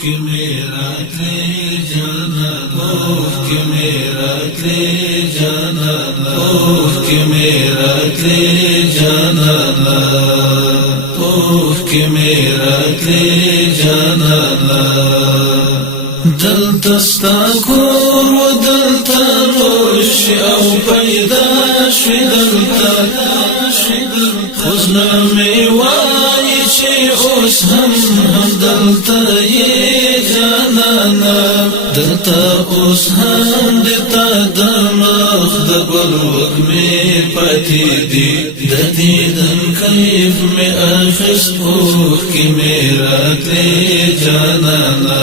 कि मेरा ले जाना, कि मेरा ले जाना, कि मेरा ले जाना, कि मेरा ले जाना। دلتا ستا کور و دلتا روش او پیدا شوی دلتا خزنا می وای چی اوس هم دلتا یې جانانا دلتا اوس هم دتا دمخ د ګل وږمې پاتې دي د دیدن کیف می اخیست اوښکې مې راتلې جانانا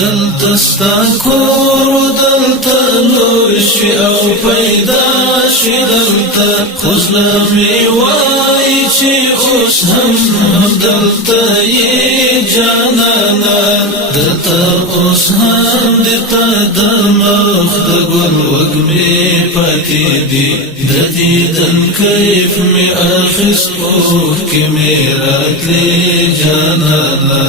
دلتا ستا کور و دلتا لوی شوی او پیدا شوی دلتا خزله می وای چی اوس هم دلتا یې جانانا دلتا اوس هم دتا دمخ د ګل وږمې پاتې دي د دیدن کیف می اخیست اوښکې مې راتلې جانانا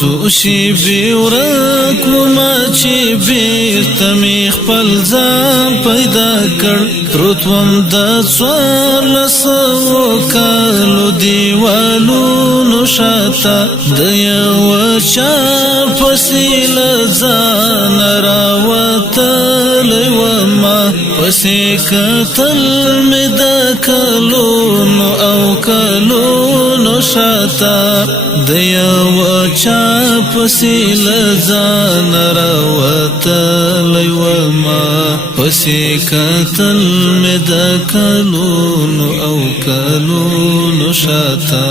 سوشي بیورک ما چې بیرته می خپل ځان پیدا کړ پروتوم د څوارلسو کالو دیوالونو شاته د یوه چا پسې له ځانه راوتلی ومه پسې کتل مې د کلونو او کلونو شاته د یوه چا پسې له ځانه راوتلی ومه پسې کتل مې د کلونو او کلونو شاته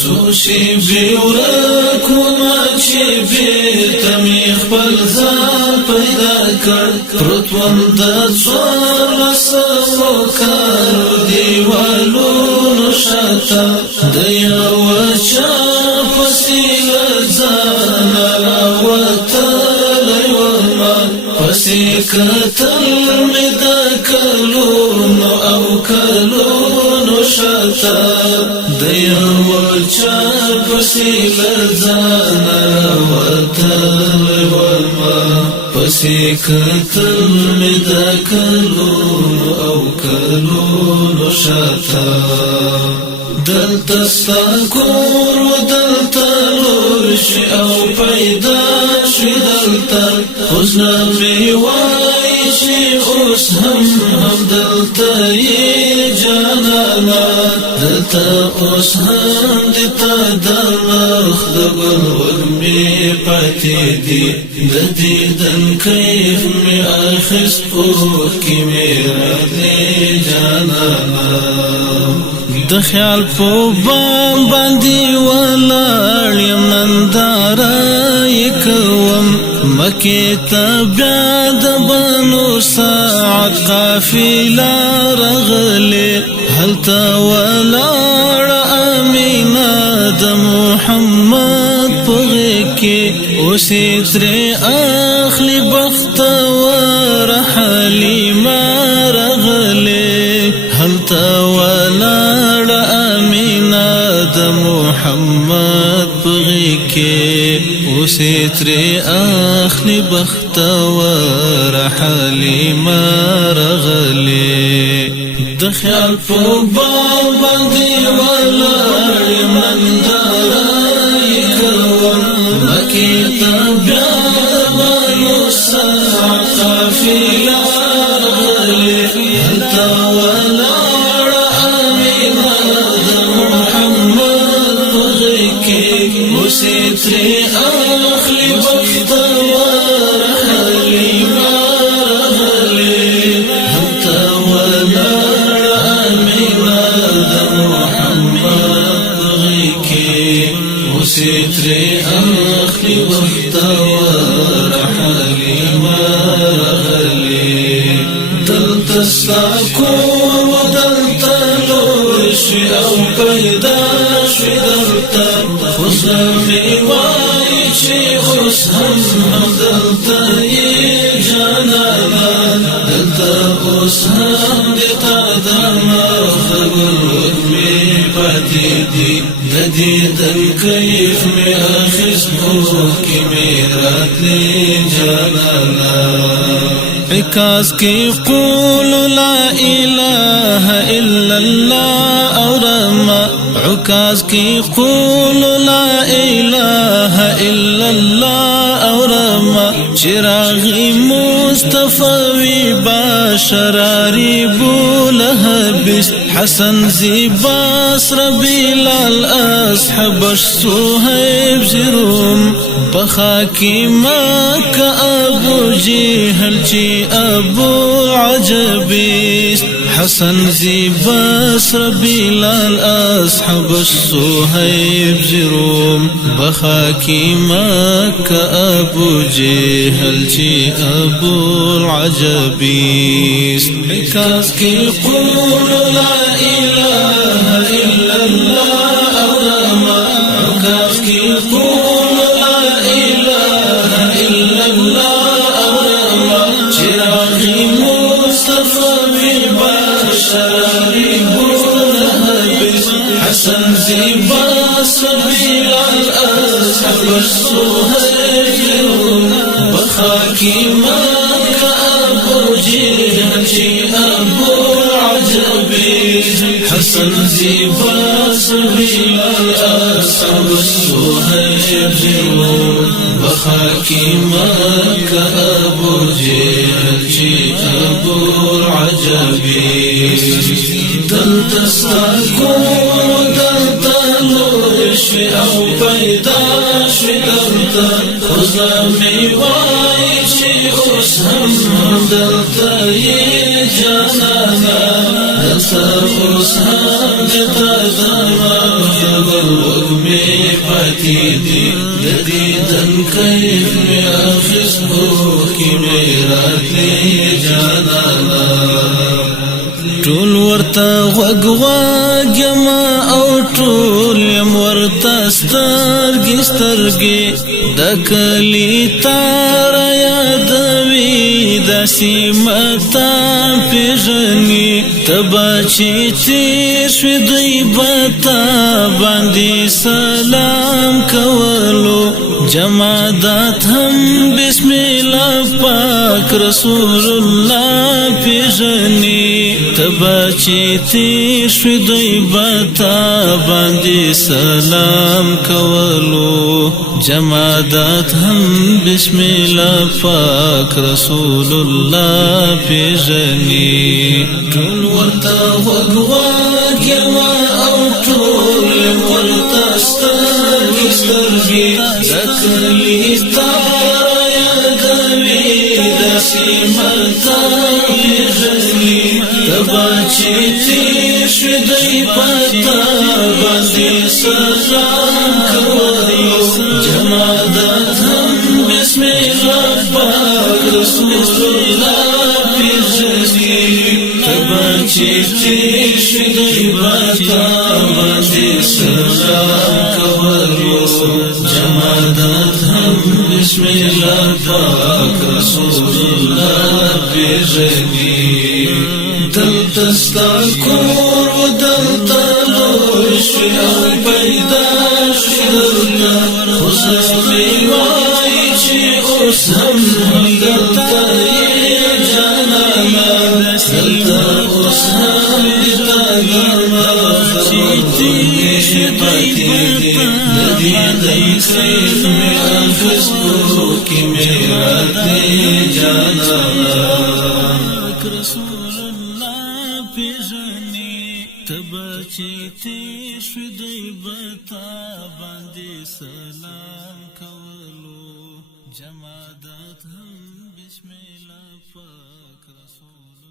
څو شېبې ورک ومه چې بېرته مې خپل ځان پیدا کړ پروت وم د څوارلسو کالو دیوالونو شاته د یوه چا پسې له ځانه راوتلی ومه پسې کتل مې د کلونو او کلونو شاته د یوه چا پسې له ځانه راوتلی ومه پسې کتل مې د کلونو او کلونو شاته دلتا ستا کور و دلتا لوی شوی او پیدا شوی دلتا خزنه می وای چې اوس هم دلتا یې جانانا دلتا اوس هم دتا دمخ د ګل وږمې پاتې دي د دیدن کیف می اخیست اوښکې مې راتلې جانانا د خیال په بام باندې ولاړ یم ننداره یې کوم مکې ته بیا د بنو سعد قافله راغلې هلته ولاړه امینه د محمد په غېږ کې اوس یې ترې اخلي بختوره حلیمه راغلې هلته ولاړه امینه د محمد په غېږ کې اوس یې ترې اخلي بختوره حلیمه راغلې د خیال په بام باندې ولاړ یم ننداره یې کوم مکې ته بیا د بنو سعد قافله راغلې هلته ولاړه امینه د محمد په غېږ کې اوس یې ترې اخلي بختوره حلیمه راغلې هلته ولاړه امینه د محمد په غېږ کې اوس یې ترې اخلي بختوره حلیمه راغلې دلتا ستا کور و دلتا لوی شوی او پیدا شوی دلتا خزنه مې وای چې اوس هم دلتا یې جانانا دلتا اوس هم دتا دمخ د ګل وږمې پاتې پاتې دي د دیدن کیف مې اخیستو کې مې راتلې جانانا عکاس کې قول لا اله الا الله اورما عکاس کې قول لا اله الا الله اورما چراغی مصطفی باشراری بولهبس حسن زیباس ربیلال اصحاب الصهیب زروم بخاکی مکه ابو جهل چی ابو عجبیس حسن زیباس ربیلال اصحاب الصهیب زروم بخاکی مکه ابو جهل چی ابو العجبیس عکاس کی قول لا اله الا الله اورما عکاس کی قول لا اله الا الله اورما چراغی مصطفی باشراری بولهبس حسن زیباس ربیلال اصحاب الصهیب بخاکی مکه ابو جهل چی ابو عجبیس حسن زیباس ربیلال اصحاب الصهیب بخاکی مکه ابو جهل چی ابو عجبیس دلتا ساکون دلتا لوشوی او پیدا شوی دلتا خزامی وائی چی اس هم دلتا یہ جانانا دلتا اس هم دلتا داما وگمی پاتی دی دیدن کیف میں اخیستو کی میراتلی جانانا ټول ورته غوږ واږما او ټول یم ورته سترګې سترګې د کلي تاره یادوي داسې مته پېژني ته به چې تېر شوې دوی به تا باندې سلام کولو جمادات هم بسم الله پاک رسول الله پېژني تبا چې تیر شوی دوی به تا باندې سلام کولو جمادات هم بسم الله پاک رسول الله پېژني ټول ورته غوږ واږما او ټول ورته سترګې سترګې د کلي تاره یادوي داسې مته پېژني تبا چې تیر شوی دوی په تا باندې سلام کولو جمادات هم بسم الله پاک رسول الله پېژني تبا چې تیر شوی دوی په تا باندې سلام کولو جمادات هم بسم الله پاک رسول الله پېژني دلتا ستا کور و دلتا لوی شوی او پیدا شوی دلتا خزامی وائی چی اس هم دلتا یہ جانانا دلتا اس هم دلتا گرما چی تیش پاتی دی ندیدن کیف میں اخستو کی میرا دی جانانا تبا چې تیر شوی دوی به تا باندې سلام کولو جمادات هم بسم الله پاک رسول